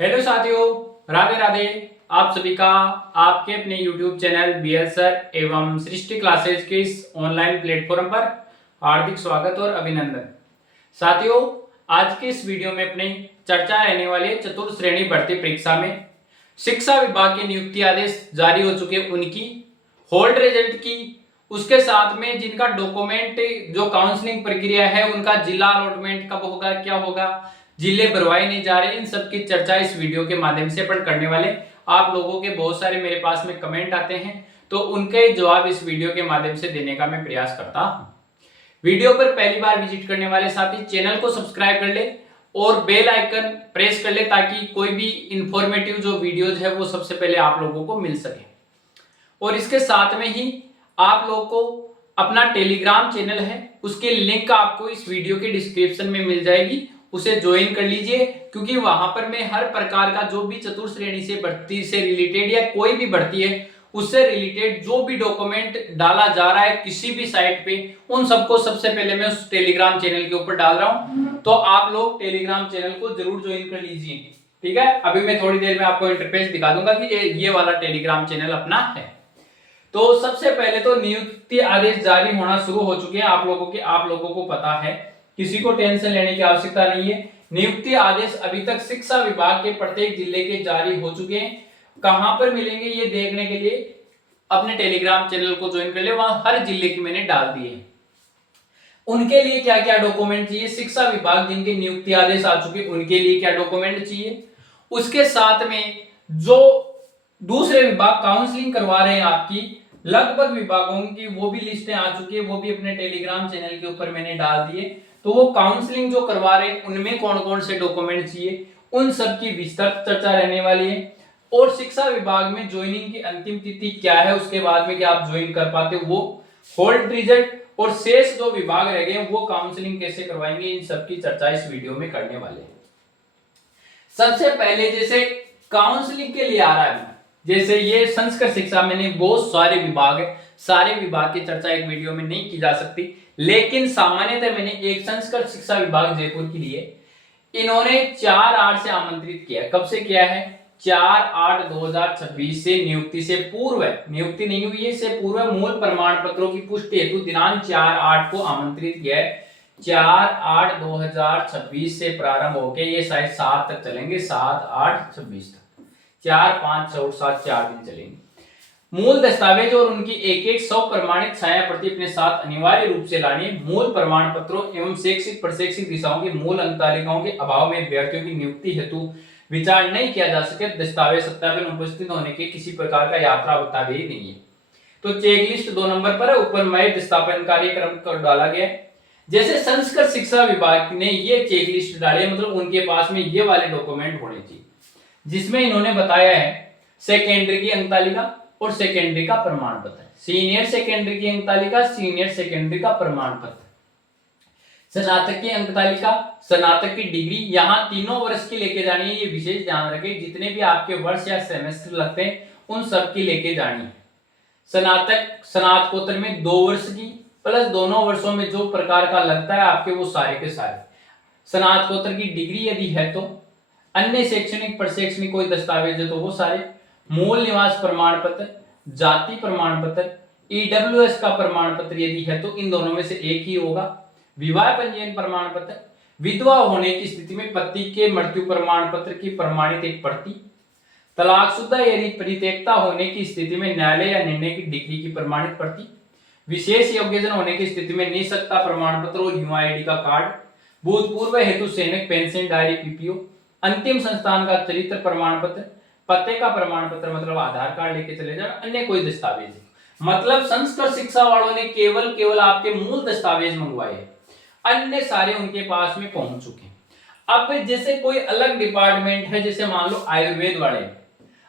Hello साथियों, राधे राधे। आप सभी का आपके अपने YouTube चैनल बीएल सर एवं सृष्टि क्लासेज के इस ऑनलाइन प्लेटफॉर्म पर हार्दिक स्वागत और अभिनंदन। साथियों, आज के इस वीडियो में अपनी चर्चा रहने वाली है चतुर्थ श्रेणी भर्ती परीक्षा में शिक्षा विभाग के नियुक्ति आदेश जारी हो चुके उनकी होल्ड रिजल्ट की, उसके साथ में जिनका डॉक्यूमेंट जो काउंसलिंग प्रक्रिया है उनका जिला अलॉटमेंट कब होगा, क्या होगा, जिले भरवाए नहीं जा रहे, इन सब की चर्चा इस वीडियो के माध्यम से अपन करने वाले। आप लोगों के बहुत सारे मेरे पास में कमेंट आते हैं तो उनके जवाब इस वीडियो के माध्यम से देने का मैं प्रयास करता हूं। वीडियो पर पहली बार विजिट करने वाले साथी चैनल को सब्सक्राइब कर ले और बेल आइकन प्रेस कर ले ताकि कोई भी इंफॉर्मेटिव जो वीडियोज है वो सबसे पहले आप लोगों को मिल सके। और इसके साथ में ही आप लोगों को अपना टेलीग्राम चैनल है उसकी लिंक आपको इस वीडियो के डिस्क्रिप्शन में मिल जाएगी, उसे ज्वाइन कर लीजिए, क्योंकि वहां पर मैं हर प्रकार का जो भी चतुर्थ श्रेणी से भर्ती से रिलेटेड या कोई भी भर्ती है उससे रिलेटेड जो भी डॉक्यूमेंट डाला जा रहा है किसी भी साइट पे, उन सबको सबसे पहले मैं उस टेलीग्राम चैनल के ऊपर डाल रहा हूं। तो आप लोग टेलीग्राम चैनल को जरूर ज्वाइन कर लीजिए, ठीक है। अभी मैं थोड़ी देर में आपको इंटरफेस दिखा दूंगा कि ये वाला टेलीग्राम चैनल अपना है। तो सबसे पहले तो नियुक्ति आदेश जारी होना शुरू हो चुके हैं आप लोगों को पता है, किसी को टेंशन लेने की आवश्यकता नहीं है। नियुक्ति आदेश अभी तक शिक्षा विभाग के प्रत्येक जिले के जारी हो चुके हैं। कहां पर मिलेंगे ये देखने के लिए अपने टेलीग्राम चैनल को ज्वाइन कर ले, वहां हर जिले की मैंने डाल दिए। उनके लिए क्या क्या डॉक्यूमेंट चाहिए, शिक्षा विभाग जिनके नियुक्ति आदेश आ चुके उनके लिए क्या डॉक्यूमेंट चाहिए, उसके साथ में जो दूसरे विभाग काउंसलिंग करवा रहे हैं आपकी लगभग विभागों की वो भी लिस्टें आ चुकी है, वो भी अपने टेलीग्राम चैनल के ऊपर मैंने डाल दिए। तो वो काउंसलिंग जो करवा रहे हैं उनमें कौन कौन से डॉक्यूमेंट चाहिए उन सब की विस्तृत चर्चा रहने वाली है। और शिक्षा विभाग में ज्वाइनिंग की अंतिम तिथि क्या है, उसके बाद में क्या आप ज्वाइन कर पाते हो, वो होल्ड रिजल्ट और शेष जो विभाग रह गए वो काउंसलिंग कैसे करवाएंगे, इन सब की चर्चा इस वीडियो में करने वाले हैं। सबसे पहले जैसे काउंसलिंग के लिए आ रहा है, जैसे ये संस्कृत शिक्षा में बहुत सारे विभाग है, सारे विभाग की चर्चा एक वीडियो में नहीं की जा सकती, लेकिन सामान्यतः मैंने एक संस्कृत शिक्षा विभाग जयपुर के लिए इन्होंने 4/8 से आमंत्रित किया। कब से किया है? 4/8/2026 से नियुक्ति से पूर्व, नियुक्ति नहीं हुई है इससे पूर्व मूल प्रमाण पत्रों की पुष्टि हेतु दिनांक 4/8 को आमंत्रित किया है। 4/8/2026 से प्रारंभ होके ये शायद 7 तक चलेंगे, 7/8/26 तक, 4 5 6 7 4 दिन चलेंगे। मूल दस्तावेज और उनकी एक सौ प्रमाणित छाया प्रति अपने साथ अनिवार्य रूप से लानी है। मूल प्रमाण पत्रों एवं शैक्षिक प्रशैक्षिक दिशाओं की मूल अंक तालिकाओं के अभाव में अभ्यर्थियों की नियुक्ति हेतु विचार नहीं किया जा सके। दस्तावेज सत्यापन उपस्थित होने के किसी प्रकार का यात्रा दस्तावेज नहीं है। तो चेकलिस्ट 2 नंबर पर है, ऊपर मय दस्तावेज कार्यक्रम कर डाला गया। जैसे संस्कृत शिक्षा विभाग ने ये चेकलिस्ट डाली, मतलब उनके पास में ये वाले डॉक्यूमेंट होने चाहिए जिसमें इन्होंने बताया है सेकेंडरी की अंक तालिका और सेकेंडरी का प्रमाण पत्र, सीनियर सेकेंडरी की अंक तालिका, सीनियर सेकेंडरी का प्रमाण पत्र, स्नातक की अंक तालिका, स्नातक की डिग्री, यहाँ तीनों वर्ष की लेके जानी है। ये विशेष ध्यान रखें, जितने भी आपके वर्ष या सेमेस्टर लगते हैं उन सब की लेके जानी है। स्नातकोत्तर में 2 वर्ष की प्लस दोनों वर्षों में जो प्रकार का लगता है आपके वो सारे के सारे। स्नातकोत्तर की डिग्री यदि है तो, अन्य शैक्षणिक प्रशैक्षणिक कोई दस्तावेज है तो वो सारे, मूल निवास प्रमाण पत्र, जाति प्रमाण पत्र, ईडब्ल्यूएस का प्रमाण पत्र यदि है तो इन दोनों में से एक ही होगा। विवाह पंजीयन प्रमाण पत्र, विधवा होने की स्थिति में पति के मृत्यु प्रमाण पत्र की प्रमाणित एक प्रति, तलाकशुदा यदि परित्यक्ता होने की स्थिति में न्यायालय या निर्णय की डिग्री की प्रमाणित प्रति, विशेष योग्यजन होने की स्थिति में निःशक्ता प्रमाण पत्र और युवा आईडी का कार्ड, भूतपूर्व हेतु सैनिक पेंशन डायरी पीपीओ, अंतिम संस्थान का चरित्र प्रमाण पत्र, पते का प्रमाण पत्र मतलब आधार कार्ड लेके चले जाना, अन्य कोई दस्तावेज। मतलब संस्कृत शिक्षा वालों ने केवल आपके मूल दस्तावेज मंगवाए, अन्य सारे उनके पास में पहुंच चुके। अब जैसे कोई अलग डिपार्टमेंट है, जैसे मान लो आयुर्वेद वाले,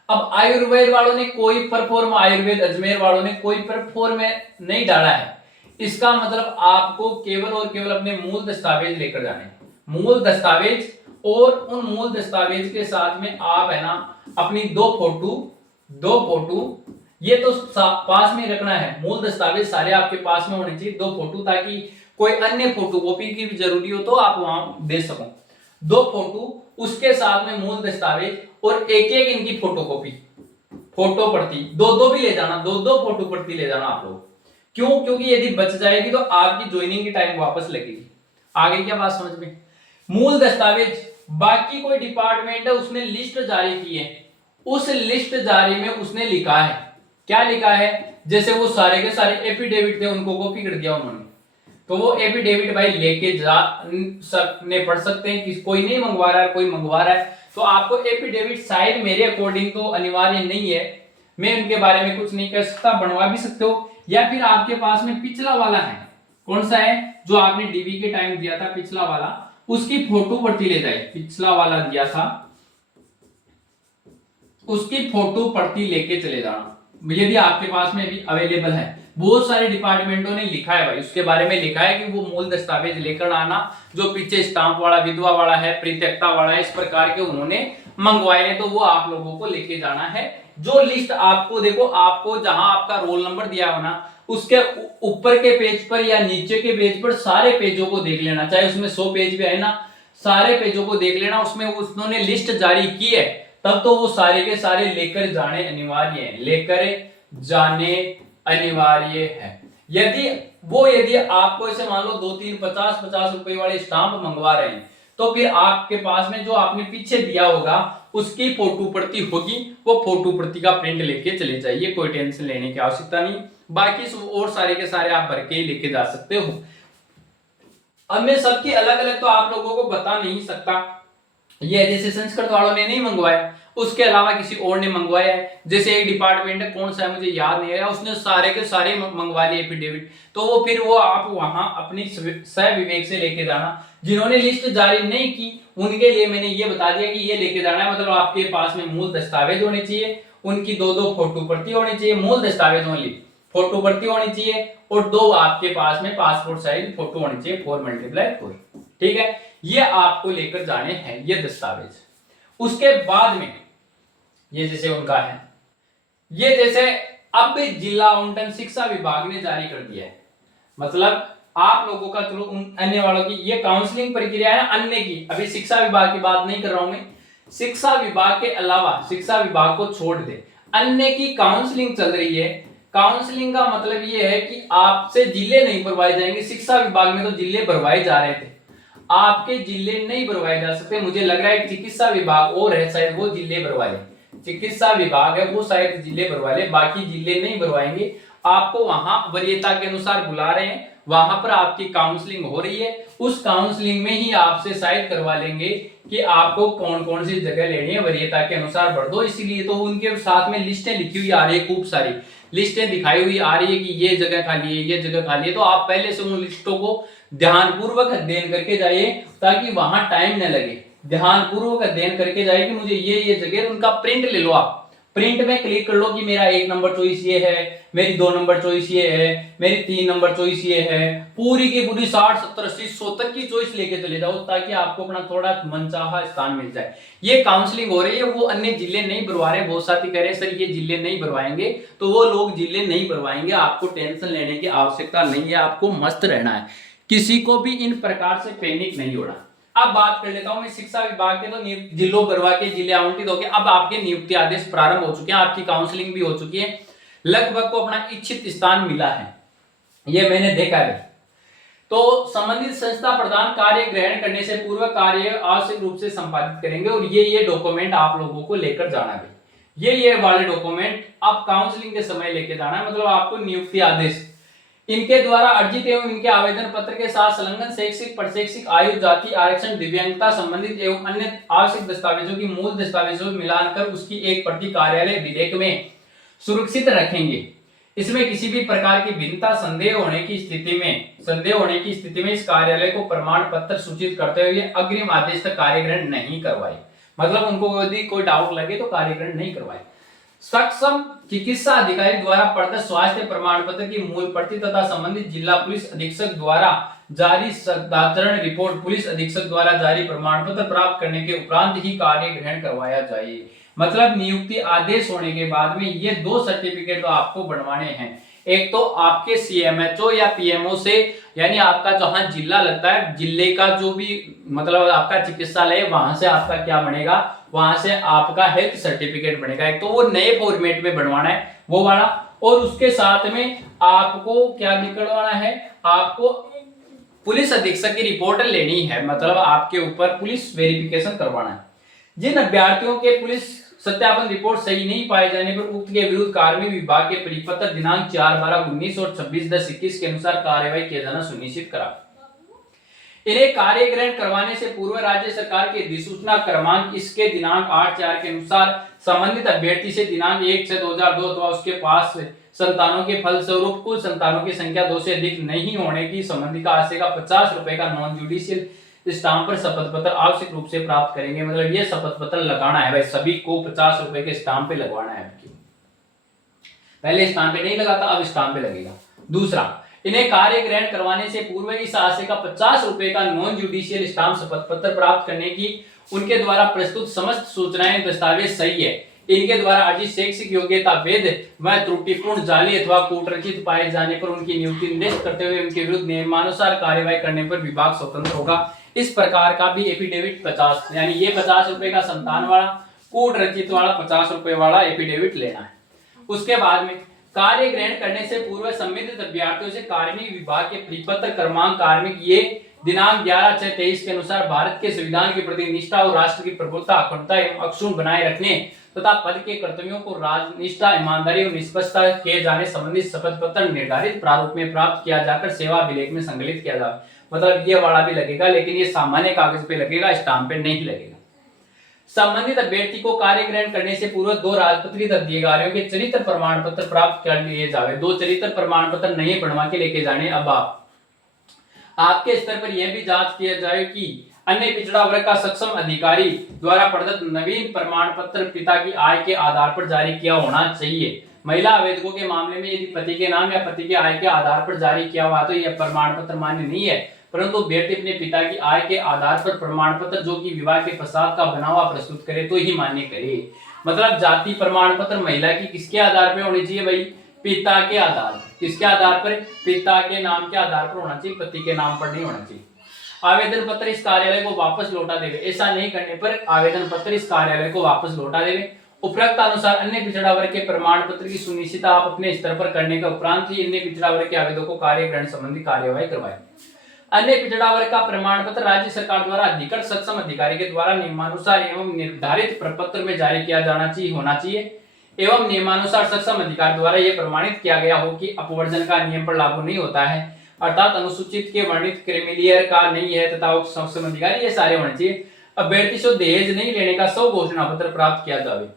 अब आयुर्वेद वालों ने कोई परफॉर्म, आयुर्वेद अजमेर वालों ने कोई परफॉर्म नहीं डाला है, इसका मतलब आपको केवल और केवल अपने मूल दस्तावेज लेकर जाने, मूल दस्तावेज, और उन मूल दस्तावेज के साथ में आप है ना अपनी 2 फोटो ये तो पास में रखना है। मूल दस्तावेज सारे आपके पास में होने चाहिए, 2 फोटो, ताकि कोई अन्य फोटोकॉपी की भी जरूरी हो तो आप वहां दे सको। 2 फोटो, उसके साथ में मूल दस्तावेज और एक एक इनकी फोटोकॉपी, फोटो प्रति 2-2 भी ले जाना, 2-2 फोटो प्रति ले जाना आप लोग। क्यों? क्योंकि यदि बच जाएगी तो आपकी ज्वाइनिंग की टाइम वापस लगेगी। आगे क्या बात समझ में? मूल दस्तावेज, बाकी कोई डिपार्टमेंट है उसने लिस्ट जारी की है, उस लिस्ट जारी में उसने लिखा है, क्या लिखा है? जैसे वो सारे के सारे एफिडेविट थे उनको कॉपी कर दिया उन्होंने, तो वो एफिडेविट भाई लेके जा सकने पढ़ सकते हैं कि कोई नहीं मंगवा रहा है, कोई मंगवा रहा है, तो आपको एफिडेविट शायद मेरे अकॉर्डिंग तो अनिवार्य नहीं है, मैं उनके बारे में कुछ नहीं कह सकता, बनवा भी सकते हो। या फिर आपके पास में पिछला वाला है, कौन सा है जो आपने डीबी के टाइम दिया था, पिछला वाला, उसकी फोटो प्रति ले जाए, पिछला वाला दिया था उसकी फोटो प्रति लेके चले जाना यदि आपके पास में अभी अवेलेबल है। बहुत सारे डिपार्टमेंटों ने लिखा है भाई, उसके बारे में लिखा है कि वो मूल दस्तावेज लेकर आना, जो पीछे स्टाम्प वाला, विधवा वाला है, प्रीत्यक्ता वाला है, इस प्रकार के उन्होंने मंगवाए हैं, तो वो आप लोगों को लेके जाना है। जो लिस्ट आपको देखो, आपको जहां आपका रोल नंबर दिया हो ना, उसके ऊपर के पेज पर या नीचे के पेज पर सारे पेजों को देख लेना, चाहे उसमें 100 पेज भी है ना, सारे पेजों को देख लेना, उसमें उन्होंने लिस्ट जारी की है, तब तो वो सारे के सारे लेकर जाने अनिवार्य है, लेकर जाने अनिवार्य है। यदि आपको ऐसे मान लो 2-3 50-50 रुपए वाले स्टाम्प मंगवा रहे हैं, तो फिर आपके पास में जो आपने पीछे दिया होगा उसकी फोटो प्रति होगी, वो फोटो प्रति का प्रिंट लेके चले जाइए, कोई टेंशन लेने की आवश्यकता नहीं। बाकी और सारे के सारे आप भर के लेके जा सकते हो। अब मैं सबकी अलग अलग तो आप लोगों को बता नहीं सकता, ये जैसे संस्कृत वालों ने नहीं मंगवाया, उसके अलावा किसी और ने मंगवाया है, जैसे एक डिपार्टमेंट है, कौन सा है मुझे याद नहीं है, उसने सारे के सारे मंगवा लिए एफिडेविट, तो वो फिर वो आप वहां अपनी सविवेक से लेके जाना। जिन्होंने लिस्ट जारी नहीं की उनके लिए मैंने ये बता दिया कि ये लेके जाना है, मतलब आपके पास में मूल दस्तावेज होने चाहिए, उनकी 2-2 फोटो प्रति होनी चाहिए, मूल दस्तावेज ओनली, फोटो प्रति होनी चाहिए, और 2 आपके पास में पासपोर्ट साइज फोटो होनी चाहिए 4x4। ठीक है, ये आपको लेकर जाने हैं ये दस्तावेज। उसके बाद में ये जैसे उनका है, ये जैसे अब जिला आवंटन शिक्षा विभाग ने जारी कर दिया है, मतलब आप लोगों का, चलो अन्य वालों की ये काउंसलिंग प्रक्रिया है ना, अन्य की, अभी शिक्षा विभाग की बात नहीं कर रहा हूं मैं, शिक्षा विभाग के अलावा, शिक्षा विभाग को छोड़ दे, अन्य की काउंसलिंग चल रही है। काउंसलिंग का मतलब ये है कि आपसे जिले नहीं भरवाए जाएंगे, शिक्षा विभाग में तो जिले भरवाए जा रहे थे, आपके जिले नहीं भरवाए जा सकते। मुझे लग रहा है चिकित्सा विभाग और है, शायद वो जिले भरवा ले, चिकित्सा विभाग है वो शायद जिले भरवा ले, बाकी जिले नहीं भरवाएंगे। आपको वहां वरीयता के अनुसार बुला रहे हैं, वहां पर आपकी काउंसलिंग हो रही है, उस काउंसलिंग में ही आपसे शायद करवा लेंगे कि आपको कौन कौन सी जगह लेनी है, वरीयता के अनुसार भर दो। इसीलिए तो उनके साथ में लिस्टें लिखी हुई आ रही है, खूब सारी लिस्टें दिखाई हुई आ रही है कि ये जगह खाली है, ये जगह खाली है, तो आप पहले से उन लिस्टों को ध्यानपूर्वक अध्ययन करके जाइए, ताकि वहां टाइम न लगे। ध्यानपूर्वक अध्ययन करके जाइए कि मुझे ये जगह, उनका प्रिंट ले लो, आप प्रिंट में क्लिक कर लो कि मेरा 1 नंबर चॉइस ये है, मेरी 2 नंबर चॉइस ये है, मेरी 3 नंबर चॉइस ये है, पूरी की पूरी 60 70 80 100 तक की चॉइस लेके चले जाओ, ताकि आपको अपना थोड़ा मनचाहा स्थान मिल जाए। ये काउंसलिंग हो रही है, वो अन्य जिले नहीं भरवा रहे। बहुत साथी कह रहे हैं सर ये जिले नहीं भरवाएंगे, तो वो लोग जिले नहीं भरवाएंगे, आपको टेंशन लेने की आवश्यकता नहीं है, आपको मस्त रहना है, किसी को भी इन प्रकार से पैनिक नहीं होना। अब बात कर लेता हूं मैं शिक्षा विभाग के, तो जिलों भरवा के जिले आवंटित हो गए, अब आपके नियुक्ति आदेश प्रारंभ हो चुके हैं, आपकी काउंसलिंग भी हो चुकी है, लगभग को अपना इच्छित स्थान मिला है, ये मैंने देखा है। तो संबंधित संस्था प्रदान कार्य ग्रहण करने से पूर्व कार्य आवश्यक रूप से संपादित करेंगे, और ये डॉक्यूमेंट आप लोगों को लेकर जाना है। ये वाले डॉक्यूमेंट आप काउंसलिंग के समय लेके जाना है, मतलब आपको नियुक्ति आदेश, इनके द्वारा अर्जित एवं इनके आवेदन पत्र के साथ संलग्न शैक्षिक प्रशैक्षिक आयु जाति आरक्षण दिव्यांगता संबंधित एवं अन्य आवश्यक दस्तावेजों की मूल दस्तावेजों मिलान कर उसकी एक प्रति कार्यालय विधेयक में सुरक्षित रखेंगे। इसमें किसी भी प्रकार की भिन्नता संदेह होने की स्थिति में इस कार्यालय को प्रमाण पत्र सूचित करते हुए अग्रिम आदेश तक कार्यग्रहण नहीं करवाए, मतलब उनको यदि कोई डाउट लगे तो कार्यग्रहण नहीं करवाए। सक्षम चिकित्सा अधिकारी द्वारा प्रदत्त स्वास्थ्य प्रमाण पत्र की मूल प्रति तथा संबंधित जिला पुलिस अधीक्षक द्वारा जारी सदाचरण रिपोर्ट पुलिस अधीक्षक द्वारा जारी प्रमाण पत्र प्राप्त करने के उपरांत ही कार्य ग्रहण करवाया जाए। मतलब नियुक्ति आदेश होने के बाद में ये 2 सर्टिफिकेट तो आपको बनवाने हैं, एक तो आपके सीएमएचओ या पीएमओ से, यानी आपका जहां जिला लगता है, जिले का जो भी मतलब आपका चिकित्सालय है, वहां से आपका क्या बनेगा, वहां से आपका हेल्थ सर्टिफिकेट बनेगा। एक तो वो नए फॉर्मेट में बनवाना है वो वाला, और उसके साथ में आपको क्या निकलवाना है, आपको पुलिस अधीक्षक की रिपोर्ट लेनी है, मतलब आपके ऊपर पुलिस वेरिफिकेशन करवाना है। जिन अभ्यर्थियों के पुलिस सत्यापन रिपोर्ट सही नहीं पाए जाने पर उक्त के विरुद्ध कार्मिक विभाग के परिपत्र दिनांक 4/12/19 और 26/10/21 के अनुसार कार्यवाही किया जाना सुनिश्चित करा। इन्हें कार्य ग्रहण करवाने से पूर्व राज्य सरकार के अधिसूचना क्रमांक इसके दिनांक 8/4 के अनुसार संबंधित अभ्यर्थी से दिनांक 1/6/2002 अथवा उसके पास संतानों के फलस्वरूप कुल संतानों की संख्या 2 से अधिक नहीं होने की संबंधी का आशय का 50 रुपए का नॉन जुडिशियल स्टाम्प पर शपथ पत्र आवश्यक रूप से प्राप्त करेंगे। मतलब ये शपथ पत्र लगाना है भाई, सभी को 50 रुपए के स्टाम्प पे लगवाना है। पहले स्टाम्प पे नहीं लगाता, अब स्टाम्प पे लगेगा। दूसरा, इन्हें कार्य ग्रहण करवाने से पूर्व इस आशय का 50 रुपए का नॉन जुडिशियल स्टाम्प शपथ पत्र प्राप्त करने की उनके द्वारा प्रस्तुत समस्त सूचनाएं दस्तावेज सही है, इनके द्वारा अर्जित शैक्षिक योग्यता वैध व त्रुटिपूर्ण, जाली अथवा कूटरचित पाए जाने पर उनकी नियुक्ति निर्देश करते हुए उनके विरुद्ध नियमानुसार कार्यवाही करने पर विभाग स्वतंत्र होगा। इस प्रकार का भी एफिडेविट 50, यानी ये 50 रुपए का संतान वाला, कूटरचित वाला 50 रुपए वाला एफिडेविट लेना है। उसके बाद में कार्य ग्रहण करने से पूर्व संबंधित अभ्यर्थियों से कार्मिक विभाग के परिपत्र क्रमांक कार्मिक ये दिनांक 11/6/23 के अनुसार भारत के संविधान के प्रति निष्ठा और राष्ट्र की प्रभुत्ता, अखंडता एवं अक्षुण्ण बनाए रखने तथा पद के कर्तव्यों को राजनिष्ठा, ईमानदारी और निष्पक्षता किए जाने संबंधी शपथ पत्र निर्धारित प्रारूप में प्राप्त किया जाकर सेवा अभिलेख में संकलित किया जाए। मतलब ये वाला भी लगेगा, लेकिन ये सामान्य कागज पे लगेगा, स्टाम्प पे नहीं लगेगा। संबंधित अभ्यर्थी को कार्य ग्रहण करने से पूर्व 2 राजपत्रित अधिकारियों के चरित्र प्रमाण पत्र प्राप्त कर लिए जावे। 2 चरित्र प्रमाण पत्र नहीं बनवा के लेके जाने। अब आपके स्तर पर यह भी जांच किया जाए कि अन्य पिछड़ा वर्ग का सक्षम अधिकारी द्वारा प्रदत्त नवीन प्रमाण पत्र पिता की आय के आधार पर जारी किया होना चाहिए। महिला आवेदकों के मामले में यदि पति के नाम या पति के आय के आधार पर जारी किया हुआ तो यह प्रमाण पत्र मान्य नहीं है, परंतु अभ्यर्थी अपने पिता की आय के आधार पर प्रमाण पत्र जो कि विवाह के पश्चात का बना हुआ प्रस्तुत करे तो ही मान्य करे। मतलब जाति प्रमाण पत्र महिला की किसके आधार पर होनी चाहिए भाई, पिता के आधार पर। किसके आधार पर, पिता के नाम के आधार पर होना चाहिए, पति के नाम पर नहीं होना चाहिए। आवेदन पत्र इस कार्यालय को वापस लौटा देवे। ऐसा नहीं करने पर आवेदन पत्र इस कार्यालय को वापस लौटा देवे। उपरोक्त अनुसार अन्य पिछड़ा वर्ग के प्रमाण पत्र की सुनिश्चितता आप अपने स्तर पर करने के उपरांत ही अन्य पिछड़ा वर्ग के आवेदकों को कार्य ग्रहण संबंधी कार्यवाही करवाएं। अन्य पिछड़ा वर्ग का प्रमाण पत्र राज्य सरकार द्वारा अधिकृत सक्षम अधिकारी के द्वारा नियमानुसार एवं निर्धारित प्रपत्र में जारी किया जाना चाहिए होना चाहिए एवं नियमानुसार सक्षम अधिकारी द्वारा यह प्रमाणित किया गया हो कि अपवर्जन का नियम पर लागू नहीं होता है, अर्थात अनुसूचित के वर्णित क्रिमिलियर का नहीं है तथा सक्षम अधिकारी ये सारे होने चाहिए। अभ्यर्थी से दहेज नहीं लेने का सौ घोषणा पत्र प्राप्त किया जावे,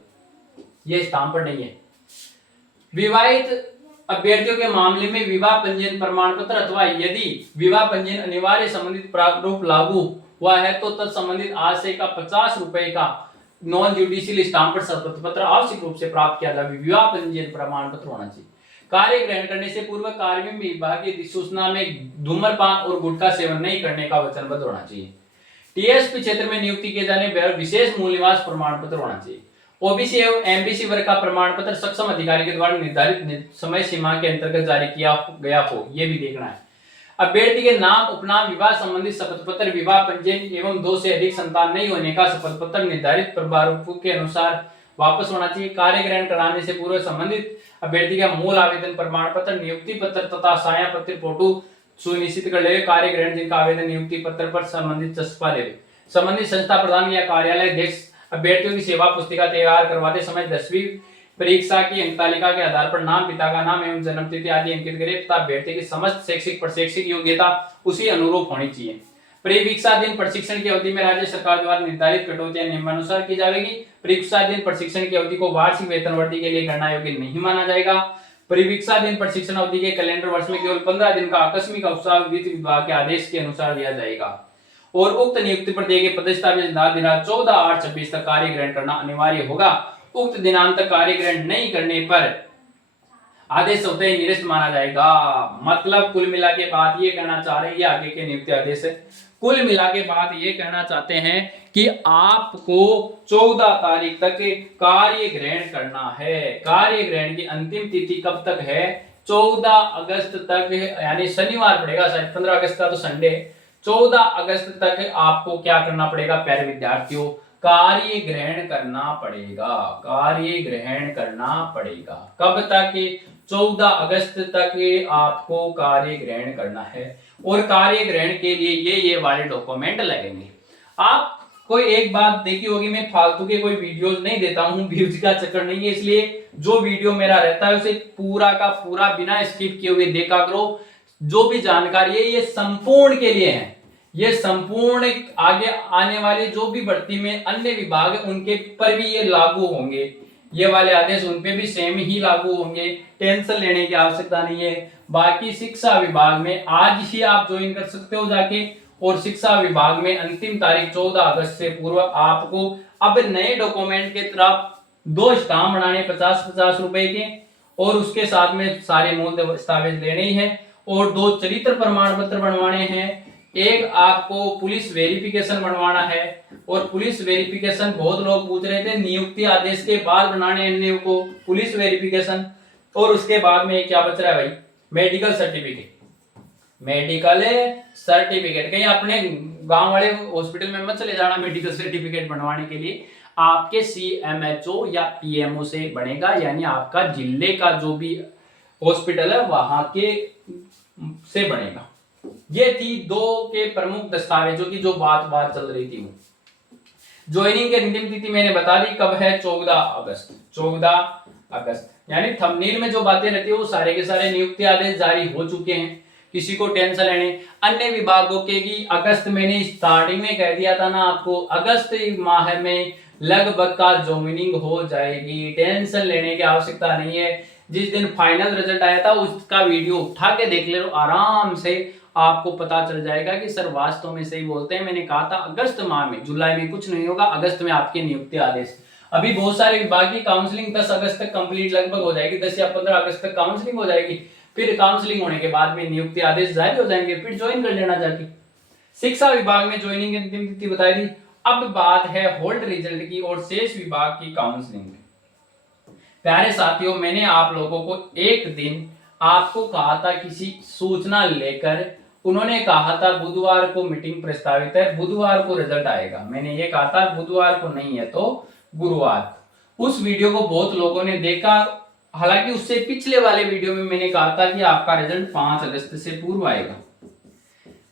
ये स्टाम्प पर नहीं है। विवाहित अभ्यर्थियों के मामले में विवाह पंजीयन प्रमाण पत्र अथवा यदि विवाह पंजीयन अनिवार्य संबंधित प्रारूप लागू हुआ है तो तत्संबंधित आशय का 50 रुपए का नॉन जुडिशियल स्टाम्प पर शपथ पत्र आवश्यक रूप से प्राप्त किया जाए। विवाह पंजीयन प्रमाण पत्र होना चाहिए। कार्य ग्रहण करने से पूर्व कार्मिक विभाग की अधिसूचना में धूम्रपान और गुटखा सेवन नहीं करने का वचनबद्ध होना चाहिए। टीएसपी क्षेत्र में नियुक्ति किए जाने पर विशेष मूल निवास प्रमाण पत्र होना चाहिए। ओबीसी एवं एमबीसी वर्ग का प्रमाण पत्र सक्षम अधिकारी के द्वारा निर्धारित समय सीमा के अंतर्गत जारी किया गया हो, ये भी देखना है। अभ्यर्थी के नाम, उपनाम, विवाह संबंधित शपथ पत्र, विवाह पंजीयन एवं 2 से अधिक संतान नहीं होने का शपथ पत्र निर्धारित प्रारूप के अनुसार वापस होना चाहिए। कार्य ग्रहण कराने से पूर्व संबंधित अभ्यर्थी का मूल आवेदन प्रमाण पत्र, नियुक्ति पत्र तथा छाया पत्र फोटो सुनिश्चित कर ले। कार्य ग्रहण जिनका आवेदन नियुक्ति पत्र पर संबंधित चस्पा ले। संबंधित संस्था प्रधान या कार्यालय अध्यक्ष अभ्यर्थियों की सेवा पुस्तिका तैयार करवाते समय 10वीं परीक्षा की अंक तालिका के आधार पर नाम, पिता का नाम एवं जन्म तिथि आदि अंकित करें तथा अभ्यर्थी की समस्त शैक्षिक प्रशैक्षिक योग्यता उसी अनुरूप होनी चाहिए। परीक्षा दिन प्रशिक्षण की अवधि में राज्य सरकार द्वारा निर्धारित कटौतियां नियमानुसार की जाएगी। परीक्षा दिन प्रशिक्षण की अवधि को वार्षिक वेतन वृद्धि के लिए गणना योग्य नहीं माना जाएगा। परीक्षा दिन प्रशिक्षण अवधि के कैलेंडर वर्ष में केवल 15 दिन का आकस्मिक अवसर वित्त विभाग के आदेश के अनुसार दिया जाएगा और उक्त नियुक्ति पर दिए गए पदस्थापित दिनांक 14/8/26 तक कार्य ग्रहण करना अनिवार्य होगा। उक्त दिनांक तक कार्य ग्रहण नहीं करने पर आदेश होते ही निरस्त माना जाएगा। मतलब कुल मिला के बात ये कहना चाह रहे हैं, ये आगे के नियुक्ति आदेश है। कुल मिला के बात ये कहना चाहते हैं कि आपको 14 तारीख तक कार्य ग्रहण करना है। कार्य ग्रहण की अंतिम तिथि कब तक है? 14 अगस्त तक, यानी शनिवार पड़ेगा, शायद 15 अगस्त का तो संडे है, 14 अगस्त तक आपको क्या करना पड़ेगा प्यारे विद्यार्थियों, कार्य ग्रहण करना पड़ेगा। कार्य ग्रहण करना पड़ेगा कब तक? 14 अगस्त तक आपको कार्य ग्रहण करना है। और कार्य ग्रहण के लिए ये वाले डॉक्यूमेंट लगेंगे। आप कोई एक बात देखी होगी, मैं फालतू के कोई वीडियोस नहीं देता हूं, व्यूज का चक्कर नहीं है, इसलिए जो वीडियो मेरा रहता है उसे पूरा का पूरा बिना स्किप किए हुए देखा करो। जो भी जानकारी है ये संपूर्ण के लिए है, ये संपूर्ण आगे आने वाले जो भी भर्ती में अन्य विभाग है उनके पर भी ये लागू होंगे, ये वाले आदेश उन पे भी सेम ही लागू होंगे, टेंशन लेने की आवश्यकता नहीं है। बाकी शिक्षा विभाग में आज ही आप ज्वाइन कर सकते हो जाके, और शिक्षा विभाग में अंतिम तारीख 14 अगस्त से पूर्व आपको अब नए डॉक्यूमेंट के तरफ 2 स्टाम्प बनाने 50-50 रुपए के, और उसके साथ में सारे मूल दस्तावेज लेने ही है, और 2 चरित्र प्रमाण पत्र बनवाने हैं, एक आपको पुलिस वेरिफिकेशन बनवाना है। और पुलिस वेरिफिकेशन बहुत लोग पूछ रहे थे, नियुक्ति आदेश के बाद बनाने अन्य को पुलिस वेरिफिकेशन, और उसके बाद में क्या बच रहा है भाई, मेडिकल सर्टिफिकेट। मेडिकल सर्टिफिकेट कहीं अपने गांव वाले हॉस्पिटल में मत चले जाना मेडिकल सर्टिफिकेट बनवाने के लिए, आपके सीएमएचओ या पीएमओ से बनेगा, यानी आपका जिले का जो भी हॉस्पिटल है वहां के से बनेगा। ये थी 2 के प्रमुख दस्तावेजों की जो बात चल रही थी। ज्वाइनिंग की अंतिम तिथि मैंने बता दी कब है, 14 अगस्त। 14 अगस्त यानी थंबनेल में जो बातें रहती है वो सारे के सारे नियुक्ति आदेश जारी हो चुके हैं, किसी को टेंशन लेने। अन्य विभागों के की अगस्त मैंने स्टार्टिंग में कह दिया था ना आपको, अगस्त माह में लगभग का ज्वाइनिंग हो जाएगी, टेंशन लेने की आवश्यकता नहीं है। जिस दिन फाइनल रिजल्ट आया था उसका वीडियो उठा के देख ले, आराम से आपको पता चल जाएगा कि सर वास्तव में सही बोलते हैं। मैंने कहा था अगस्त माह में, जुलाई में कुछ नहीं होगा, अगस्त में आपके नियुक्ति आदेश। अभी बहुत सारे विभाग की काउंसलिंग 10 अगस्त तक कंप्लीट लगभग हो जाएगी, 10 या 15 अगस्त तक काउंसलिंग हो जाएगी, फिर काउंसलिंग होने के बाद में नियुक्ति आदेश जारी हो जाएंगे, फिर ज्वाइन कर लेना जाके। शिक्षा विभाग में ज्वाइनिंग की अंतिम तिथि बताई दी। अब बात है होल्ड रिजल्ट की और शेष विभाग की काउंसलिंग में। प्यारे साथियों, मैंने आप लोगों को एक दिन आपको कहा था किसी सूचना लेकर, उन्होंने कहा था बुधवार को मीटिंग प्रस्तावित है, बुधवार को रिजल्ट आएगा। मैंने ये कहा था बुधवार को नहीं है तो गुरुवार को। उस वीडियो को बहुत लोगों ने देखा, हालांकि उससे पिछले वाले वीडियो में मैंने कहा था कि आपका रिजल्ट 5 अगस्त से पूर्व आएगा,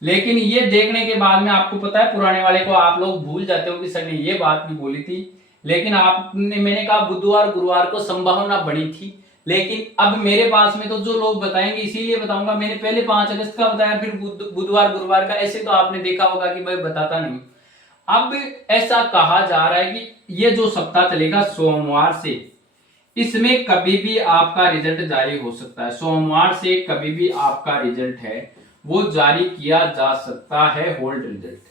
लेकिन ये देखने के बाद में आपको पता है पुराने वाले को आप लोग भूल जाते हो कि सर ने ये बात भी बोली थी, लेकिन आपने मैंने कहा बुधवार गुरुवार को संभावना बनी थी, लेकिन अब मेरे पास में तो जो लोग बताएंगे इसीलिए बताऊंगा। मैंने पहले 5 अगस्त का बताया, फिर बुधवार गुरुवार का, ऐसे तो आपने देखा होगा कि भाई बताता नहीं। अब ऐसा कहा जा रहा है कि ये जो सप्ताह चलेगा सोमवार से, इसमें कभी भी आपका रिजल्ट जारी हो सकता है। सोमवार से कभी भी आपका रिजल्ट है वो जारी किया जा सकता है, होल्ड रिजल्ट।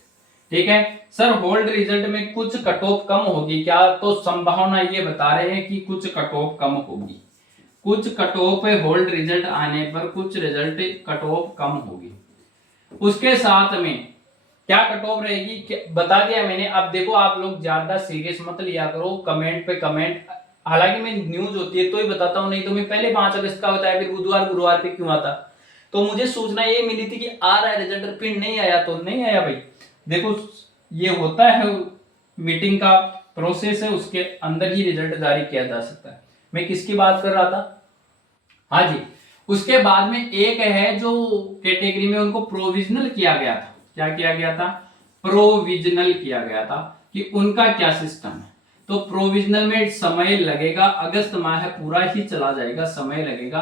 ठीक है सर, होल्ड रिजल्ट में कुछ कट ऑफ कम होगी क्या? तो संभावना ये बता रहे हैं कि कुछ कट ऑफ कम होगी, कुछ कट ऑफ होल्ड रिजल्ट आने पर कुछ रिजल्ट कट ऑफ कम होगी। उसके साथ में क्या कट ऑफ रहेगी बता दिया मैंने। अब देखो आप लोग ज्यादा सीरियस मत लिया करो, कमेंट पे कमेंट, हालांकि मैं न्यूज होती है तो ही बताता हूँ, नहीं तो मैं पहले 5 अगस्त का बताया फिर बुधवार गुरुवार पे क्यों आता। तो मुझे सूचना ये मिली थी कि आ रहा है रिजल्ट, फिर नहीं आया तो नहीं आया भाई। देखो ये होता है, मीटिंग का प्रोसेस है, उसके अंदर ही रिजल्ट जारी किया जा सकता है। मैं किसकी बात कर रहा था? हाँ जी, उसके बाद में एक है जो कैटेगरी में उनको प्रोविजनल किया गया था। क्या किया गया था? प्रोविजनल किया गया था कि उनका क्या सिस्टम है। तो प्रोविजनल में समय लगेगा, अगस्त माह पूरा ही चला जाएगा, समय लगेगा,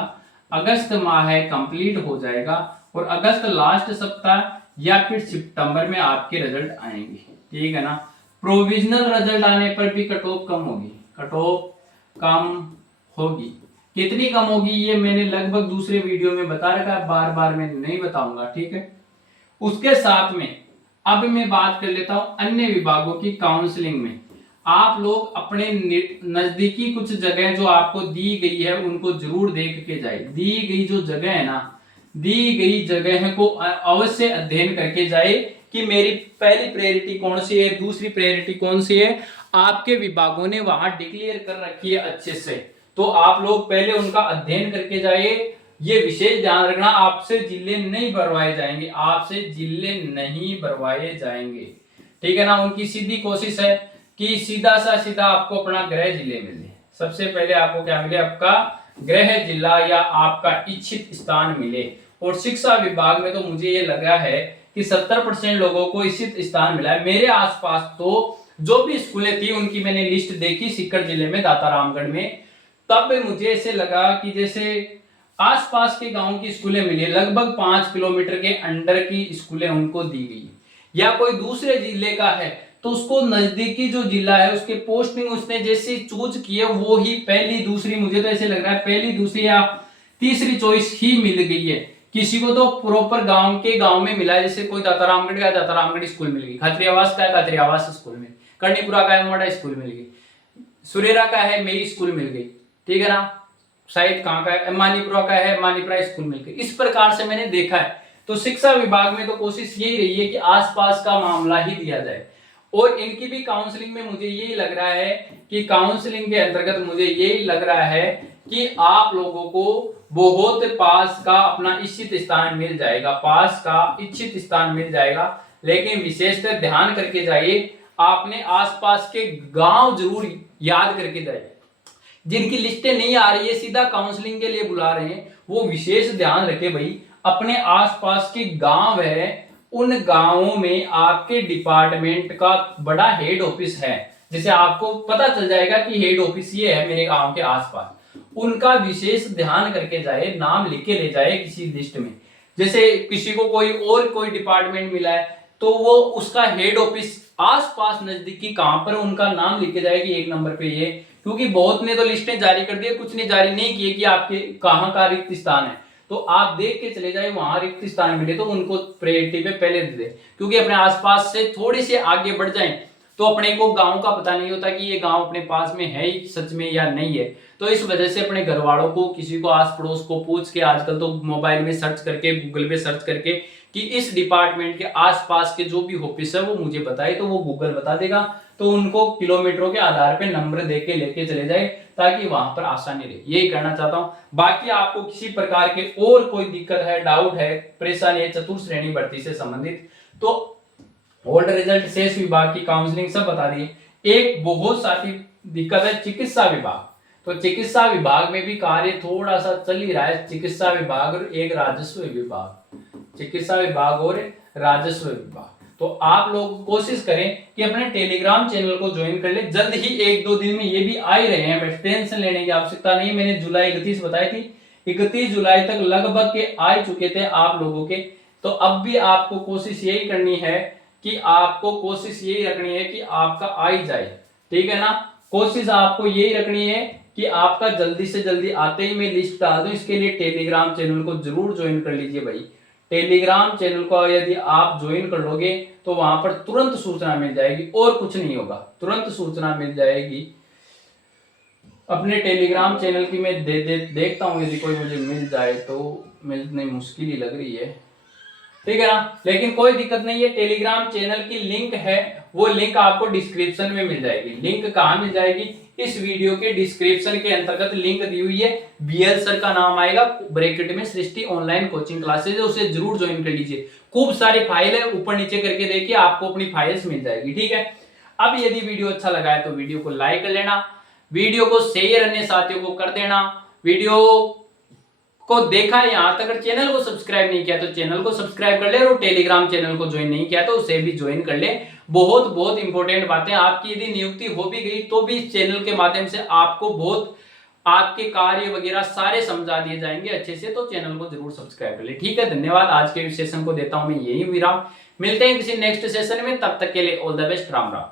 अगस्त माह कंप्लीट हो जाएगा और अगस्त लास्ट सप्ताह या फिर सितंबर में आपके रिजल्ट आएंगे। ठीक है ना। प्रोविजनल रिजल्ट आने पर भी कट ऑफ कम होगी, कट ऑफ कम होगी। कितनी कम होगी ये मैंने लगभग दूसरे वीडियो में बता रखा है, बार बार मैं नहीं बताऊंगा। ठीक है। उसके साथ में अब मैं बात कर लेता हूं अन्य विभागों की काउंसलिंग में। आप लोग अपने नजदीकी कुछ जगह जो आपको दी गई है उनको जरूर देख के जाए। दी गई जो जगह है ना, दी गई जगह को अवश्य अध्ययन करके जाए कि मेरी पहली प्रायोरिटी कौन सी है, दूसरी प्रायोरिटी कौन सी है। आपके विभागों ने वहां डिक्लेयर कर रखी है अच्छे से, तो आप लोग पहले उनका अध्ययन करके जाइए। ये विशेष ध्यान रखना, आपसे जिले नहीं भरवाए जाएंगे, आपसे जिले नहीं भरवाए जाएंगे, ठीक है ना। उनकी सीधी कोशिश है कि सीधा आपको अपना गृह जिले मिले। सबसे पहले आपको क्या मिले, आपका गृह जिला या आपका इच्छित स्थान मिले। और शिक्षा विभाग में तो मुझे ये लगा है कि 70% लोगों को इच्छित स्थान मिला है। मेरे आसपास तो जो भी स्कूलें थी उनकी मैंने लिस्ट देखी सीकर जिले में, दातारामगढ़ में, तब मुझे ऐसे लगा कि जैसे आसपास के गांव की स्कूलें मिली, लगभग 5 किलोमीटर के अंडर की स्कूलें उनको दी गई। या कोई दूसरे जिले का है तो उसको नजदीकी जो जिला है उसके पोस्टिंग उसने जैसे चूज किए वो ही पहली दूसरी, मुझे तो ऐसे लग रहा है पहली दूसरी या तीसरी चॉइस ही मिल गई है। किसी को तो प्रॉपर गांव में मिला है, जैसे कोई दातारामगढ़ का दातारामगढ़ स्कूल मिल गई, खत्रियावास का है खत्रियावास स्कूल में, कर्णीपुरा का है मोड़ा स्कूल मिल गई, सुरेरा का है मेरी स्कूल मिल गई, ठीक है ना। शायद कहाँ का है, मानीपुरा का है मानीपुरा स्कूल मिल गई। इस प्रकार से मैंने देखा है। तो शिक्षा विभाग में तो कोशिश यही रही है कि आसपास का मामला ही दिया जाए। और इनकी भी काउंसलिंग में मुझे यही लग रहा है कि काउंसलिंग के अंतर्गत मुझे यही लग रहा है कि आप लोगों को बहुत पास का अपना इच्छित स्थान मिल जाएगा, पास का इच्छित स्थान मिल जाएगा। लेकिन विशेषकर ध्यान करके जाइए, आपने आसपास के गांव जरूर याद करके जाइए। जिनकी लिस्टें नहीं आ रही है, सीधा काउंसलिंग के लिए बुला रहे हैं, वो विशेष ध्यान रखे भाई, अपने आसपास के गांव है, उन गांवों में आपके डिपार्टमेंट का बड़ा हेड ऑफिस है, जैसे आपको पता चल जाएगा कि हेड ऑफिस ये है मेरे गांव के आसपास, उनका विशेष ध्यान करके जाए, नाम लिख के ले जाए किसी लिस्ट में। जैसे किसी को कोई डिपार्टमेंट मिला है तो वो उसका हेड ऑफिस आसपास नजदीकी कहां पर, उनका नाम लिख के जाए कि 1 नंबर पे ये, क्योंकि बहुत ने तो लिस्टें जारी कर दी, कुछ ने जारी नहीं किए कि आपके कहां का रिक्त स्थान है। तो आप देख के चले जाए, वहां रिक्त स्थान मिले तो उनको प्रायोरिटी पे पहले दे दे, क्योंकि अपने आसपास से थोड़ी से आगे बढ़ जाएं तो अपने को गांव का पता नहीं होता कि ये गांव अपने पास में है ही सच में या नहीं है। तो इस वजह से अपने घर वालों को, किसी को आस पड़ोस को पूछ के, आजकल तो मोबाइल में सर्च करके, गूगल पे सर्च करके कि इस डिपार्टमेंट के आसपास के जो भी ऑफिस है वो मुझे बताए, तो वो गूगल बता देगा। तो उनको किलोमीटरों के आधार पे नंबर दे के लेके चले जाए ताकि वहां पर आसानी रहे। यही कहना चाहता हूं। बाकी आपको किसी प्रकार के और कोई दिक्कत है, डाउट है, परेशानी है चतुर्थ श्रेणी भर्ती से संबंधित, तो होल्ड रिजल्ट, शेष विभाग की काउंसलिंग सब बता दिए। एक बहुत सारी दिक्कत है चिकित्सा विभाग। तो चिकित्सा विभाग में भी कार्य थोड़ा सा चल ही रहा है। चिकित्सा विभाग और एक राजस्व विभाग, चिकित्सा विभाग और राजस्व विभाग। तो आप लोग कोशिश करें कि अपने टेलीग्राम चैनल को ज्वाइन कर ले, जल्द ही 1-2 दिन में ये भी आ ही रहे हैं, बस टेंशन लेने की आवश्यकता नहीं है। मैंने जुलाई 31 बताई थी, 31 जुलाई तक लगभग के आ चुके थे आप लोगों के। तो अब भी आपको कोशिश यही करनी है कि आपको कोशिश यही रखनी है कि आपका आ ही जाए, ठीक है ना। कोशिश आपको यही रखनी है कि आपका जल्दी से जल्दी आते ही मैं लिस्ट डाल दूं। इसके लिए टेलीग्राम चैनल को जरूर ज्वाइन कर लीजिए भाई। टेलीग्राम चैनल को यदि आप ज्वाइन कर लोगे तो वहां पर तुरंत सूचना मिल जाएगी, और कुछ नहीं होगा, तुरंत सूचना मिल जाएगी। अपने टेलीग्राम चैनल की मैं देखता हूं, यदि कोई मुझे मिल जाए तो, मिलने मुश्किल ही लग रही है, ठीक है ना। लेकिन कोई दिक्कत नहीं है, टेलीग्राम चैनल की लिंक है, वो लिंक आपको डिस्क्रिप्शन में मिल जाएगी। लिंक कहां मिल जाएगी, इस वीडियो के डिस्क्रिप्शन के अंतर्गत लिंक दी हुई है, बीएल सर का नाम आएगा, ब्रैकेट में सृष्टि ऑनलाइन कोचिंग क्लासेज है, उसे जरूर ज्वाइन कर लीजिए। खूब सारी फाइल है, ऊपर नीचे करके देखिए, आपको अपनी फाइल्स मिल जाएगी, ठीक है। अब यदि वीडियो अच्छा लगा है तो वीडियो को लाइक कर लेना, वीडियो को शेयर अन्य साथियों को कर देना। वीडियो को देखा है यहाँ तक, अगर चैनल को सब्सक्राइब नहीं किया तो चैनल को सब्सक्राइब कर ले, और टेलीग्राम चैनल को ज्वाइन नहीं किया तो उसे भी ज्वाइन कर ले। बहुत बहुत इंपॉर्टेंट बातें, आपकी यदि नियुक्ति हो भी गई तो भी इस चैनल के माध्यम से आपको बहुत आपके कार्य वगैरह सारे समझा दिए जाएंगे अच्छे से। तो चैनल को जरूर सब्सक्राइब कर ले, ठीक है। धन्यवाद। आज के सेशन को देता हूं मैं यही विराम, मिलते हैं किसी नेक्स्ट सेशन में, तब तक के लिए all the best, Ram Ram.